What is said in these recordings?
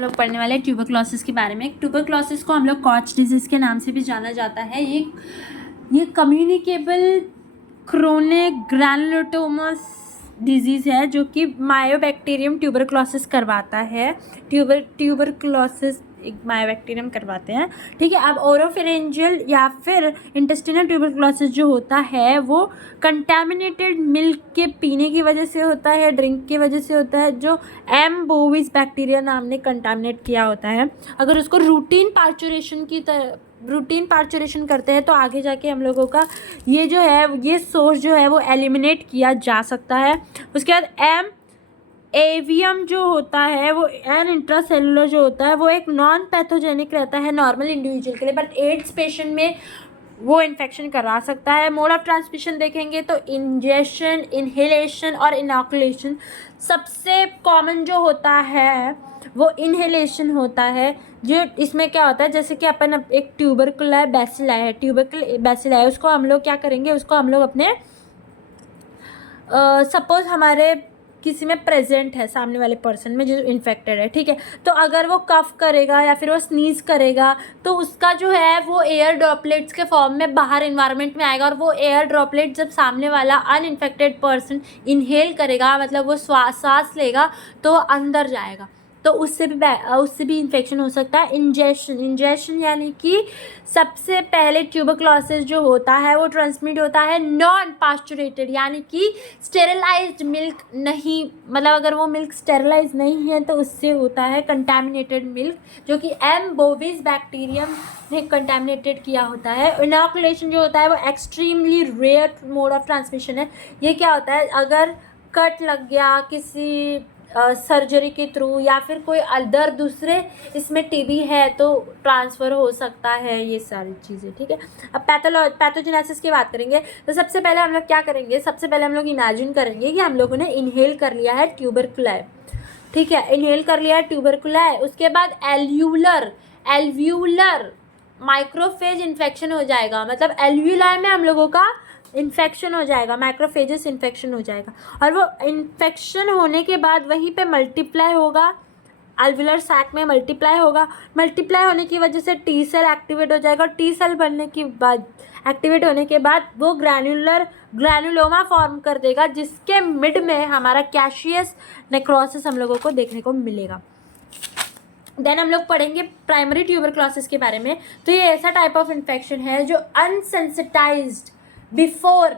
हम लोग पढ़ने वाले हैं ट्यूबरक्लोसिस के बारे में। ट्यूबरक्लोसिस को हम लोग कॉच डिजीज़ के नाम से भी जाना जाता है। ये कम्युनिकेबल क्रोनिक ग्रैनुलोटोमस डिजीज़ है जो कि मायोबैक्टीरियम ट्यूबरक्लोसिस करवाता है। ट्यूबरक्लोसिस एक मायोबैक्टीरियम करवाते हैं, ठीक है। अब ओरोफेरेंजियल या फिर इंटेस्टिनल ट्यूबरक्लोसिस जो होता है वो कंटामिनेटेड मिल्क के पीने की वजह से होता है, ड्रिंक की वजह से होता है, जो एम बोविस बैक्टीरिया नाम ने कंटामिनेट किया होता है। अगर उसको रूटीन पार्चुरेशन करते हैं तो आगे जाके हम लोगों का ये जो है ये सोर्स जो है वो एलिमिनेट किया जा सकता है। उसके बाद एम एवियम जो होता है वो एन इंट्रासेलुलर जो होता है वो एक नॉन पैथोजेनिक रहता है नॉर्मल इंडिविजुअल के लिए, बट एड्स पेशेंट में वो इन्फेक्शन करा सकता है। मोड ऑफ ट्रांसमिशन देखेंगे तो इंजेक्शन, इनहेलेशन और इनॉकुलेशन। सबसे कॉमन जो होता है वो इनहेलेशन होता है। जो इसमें क्या होता है, जैसे कि अपन एक ट्यूबरकुलर बैसिलाई है, उसको हम लोग क्या करेंगे, उसको हम लोग अपने सपोज हमारे किसी में प्रेजेंट है, सामने वाले पर्सन में जो इन्फेक्टेड है, ठीक है, तो अगर वो कफ करेगा या फिर वो स्नीज करेगा तो उसका जो है वो एयर ड्रॉपलेट्स के फॉर्म में बाहर इन्वायरमेंट में आएगा, और वो एयर ड्रॉपलेट जब सामने वाला अनइन्फेक्टेड पर्सन इनहेल करेगा, मतलब वो सांस लेगा, तो वो अंदर जाएगा, तो उससे भी इन्फेक्शन हो सकता है। इंजेक्शन यानी कि सबसे पहले ट्यूबरक्लोसिस जो होता है वो ट्रांसमिट होता है नॉन पास्चुरेटेड, यानी कि स्टेरिलाइज्ड मिल्क नहीं, मतलब अगर वो मिल्क स्टेरिलाइज नहीं है तो उससे होता है कंटामिनेटेड मिल्क, जो कि एम बोविस बैक्टीरियम ने कंटामिनेटेड किया होता है। इनॉकुलेशन जो होता है वो extremely rare mode of transmission है। ये क्या होता है, अगर कट लग गया किसी सर्जरी के थ्रू या फिर कोई अदर दूसरे इसमें टीबी है तो ट्रांसफ़र हो सकता है, ये सारी चीज़ें, ठीक है। अब पैथोजेनेसिस की बात करेंगे तो सबसे पहले हम लोग क्या करेंगे, सबसे पहले हम लोग इमेजिन करेंगे कि हम लोगों ने इनहेल कर लिया है ट्यूबरकुलाई, ठीक है, इनहेल कर लिया है ट्यूबरकुलाई। उसके बाद एल्व्यूलर माइक्रोफेज इन्फेक्शन हो जाएगा, मतलब एल्व्यूलाई में हम लोगों का इन्फेक्शन हो जाएगा, माइक्रोफेजेस इन्फेक्शन हो जाएगा, और वो इन्फेक्शन होने के बाद वहीं पे मल्टीप्लाई होगा, अल्विलर सैक में मल्टीप्लाई होगा। मल्टीप्लाई होने की वजह से टी सेल एक्टिवेट हो जाएगा, और टी सेल बनने के बाद एक्टिवेट होने के बाद वो ग्रैनुलोमा फॉर्म कर देगा, जिसके मिड में हमारा कैशियस नेक्रोसिस हम लोगों को देखने को मिलेगा। देन हम लोग पढ़ेंगे प्राइमरी ट्यूबरक्लोसिस के बारे में। तो ये ऐसा टाइप ऑफ इन्फेक्शन है जो अनसेंसिटाइज्ड बिफोर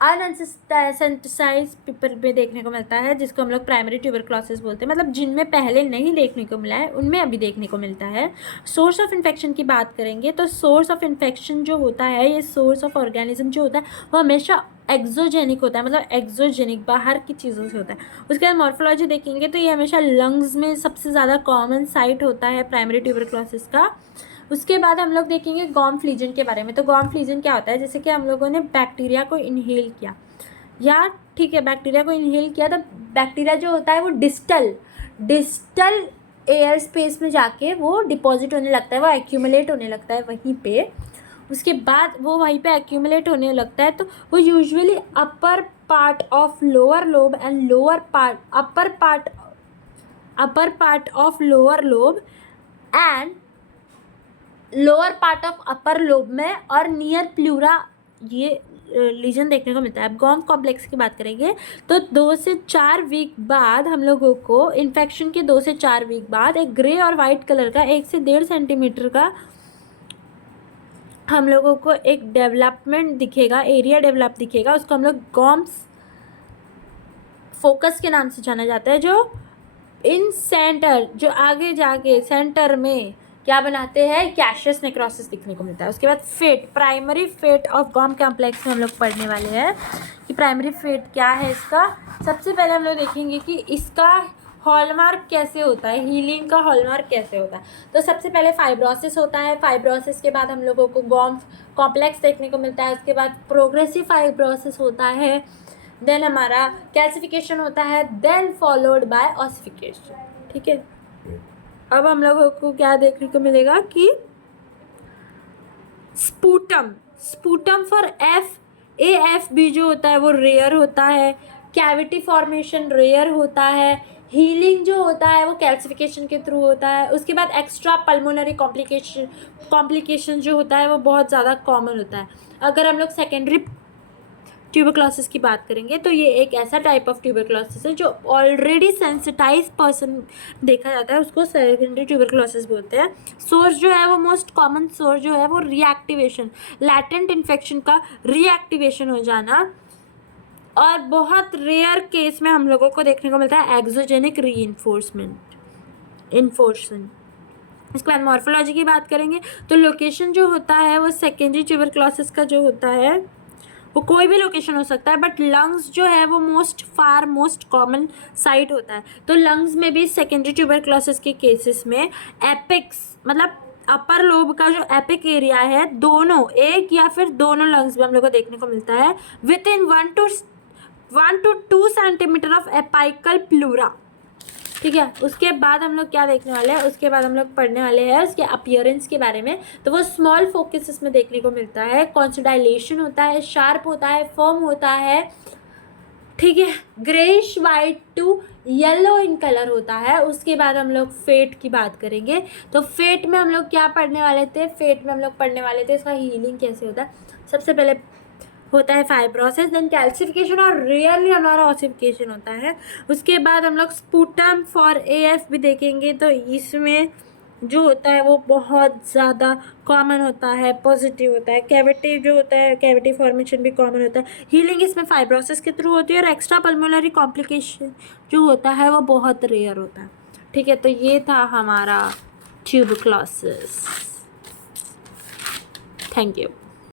अनसेंसिटाइज पीपल में देखने को मिलता है, जिसको हम लोग प्राइमरी ट्यूबरक्लोसिस बोलते हैं, मतलब जिनमें पहले नहीं देखने को मिला है उनमें अभी देखने को मिलता है। सोर्स ऑफ इन्फेक्शन की बात करेंगे तो सोर्स ऑफ इन्फेक्शन जो होता है, ये सोर्स ऑफ ऑर्गेनिज्म जो होता है वो हमेशा एक्सोजेनिक होता है, मतलब एक्सोजेनिक बाहर की चीज़ों से होता है। उसके बाद मॉर्फोलॉजी देखेंगे तो ये हमेशा लंग्स में सबसे ज़्यादा कॉमन साइट होता है प्राइमरी ट्यूबरक्लोसिस का। उसके बाद हम लोग देखेंगे गॉम फ्लीजन के बारे में। तो गॉम फ्लीजन क्या होता है, जैसे कि हम लोगों ने बैक्टीरिया को इनहेल किया, या ठीक है बैक्टीरिया को इनहेल किया, तो बैक्टीरिया जो होता है वो डिस्टल एयर स्पेस में जाके वो डिपॉजिट होने लगता है, वो एक्यूमुलेट होने लगता है वहीं पे। उसके बाद वो वहीं पे एक्यूमुलेट होने लगता है, तो वो usually upper part of lower lobe and upper part of lower lobe and lower part of upper lobe में और नियर प्लूरा ये लीजन देखने को मिलता है। अब गॉम कॉम्प्लेक्स की बात करेंगे तो 2 से 4 वीक बाद हम लोगों को इन्फेक्शन के 2 से 4 वीक बाद एक ग्रे और वाइट कलर का 1 से 1.5 सेंटीमीटर का हम लोगों को एक डेवलपमेंट दिखेगा, एरिया डेवलप दिखेगा, उसको हम लोग गॉम्स फोकस के नाम से जाना जाता है, जो इन सेंटर जो आगे जाके सेंटर में क्या बनाते हैं, कैशियस नेक्रोसिस दिखने को मिलता है। उसके बाद प्राइमरी फेट ऑफ गॉम कॉम्प्लेक्स में हम लोग पढ़ने वाले हैं कि प्राइमरी फेट क्या है इसका। सबसे पहले हम लोग देखेंगे कि इसका हॉलमार्क कैसे होता है, हीलिंग का हॉलमार्क कैसे होता है। तो सबसे पहले फाइब्रोसिस होता है, फाइब्रोसिस के बाद हम लोगों को गॉम कॉम्प्लेक्स देखने को मिलता है। उसके बाद प्रोग्रेसिव फाइब्रोसिस होता है, देन हमारा कैल्सिफिकेशन होता है, देन फॉलोड बाय ऑसिफिकेशन, ठीक है। अब हम लोगों को क्या देखने को मिलेगा कि स्पूटम फॉर AFB जो होता है वो रेयर होता है, कैविटी फॉर्मेशन रेयर होता है, हीलिंग जो होता है वो कैल्सिफिकेशन के थ्रू होता है। उसके बाद एक्स्ट्रा पल्मोनरी कॉम्प्लिकेशन जो होता है वो बहुत ज़्यादा कॉमन होता है। अगर हम लोग सेकेंडरी ट्यूबरक्लोसिस की बात करेंगे तो ये एक ऐसा टाइप ऑफ ट्यूबरक्लोसिस है जो ऑलरेडी सेंसिटाइज पर्सन देखा जाता है, उसको सेकेंडरी ट्यूबरक्लोसिस बोलते हैं। सोर्स जो है वो मोस्ट कॉमन सोर्स जो है वो रिएक्टिवेशन, लैटेंट इन्फेक्शन का रिएक्टिवेशन हो जाना, और बहुत रेयर केस में हम लोगों को देखने को मिलता है एक्सोजेनिक इन्फोर्समेंट। इसके बाद मॉर्फोलॉजी की बात करेंगे तो लोकेशन जो होता है वो सेकेंडरी ट्यूबरक्लोसिस का जो होता है वो कोई भी लोकेशन हो सकता है, बट लंग्स जो है वो मोस्ट कॉमन साइट होता है। तो लंग्स में भी सेकेंडरी ट्यूबरक्लोसिस के केसेस में एपिक्स मतलब अपर लोब का जो एपिक एरिया है, दोनों एक या फिर दोनों लंग्स में हम लोग को देखने को मिलता है with in 1 to 2 centimetre of apical pleura. ठीक है, उसके बाद हम लोग क्या देखने वाले हैं, उसके बाद हम लोग पढ़ने वाले हैं उसके अपीयरेंस के बारे में। तो वो स्मॉल फोकस इसमें देखने को मिलता है, कॉन्सोडाइलेशन होता है, शार्प होता है, फर्म होता है, ठीक है, greyish white to yellow in colour होता है। उसके बाद हम लोग फेट की बात करेंगे। तो फेट में हम लोग क्या पढ़ने वाले थे, फेट में हम लोग पढ़ने वाले थे इसका हीलिंग कैसे होता है। सबसे पहले होता है फाइब्रोसिस, देन कैल्सिफिकेशन और रेयरली हमारा ऑसिफिकेशन होता है। उसके बाद हम लोग स्पूटम फॉर एएफ भी देखेंगे। तो इसमें जो होता है वो बहुत ज़्यादा कॉमन होता है, पॉजिटिव होता है। कैविटी जो होता है, कैविटी फॉर्मेशन भी कॉमन होता है। हीलिंग इसमें फाइब्रोसिस के थ्रू होती है और एक्स्ट्रा पल्मोनरी कॉम्प्लिकेशन जो होता है वो बहुत रेयर होता है। ठीक है, तो ये था हमारा ट्यूबरक्लोसिस। Thank you.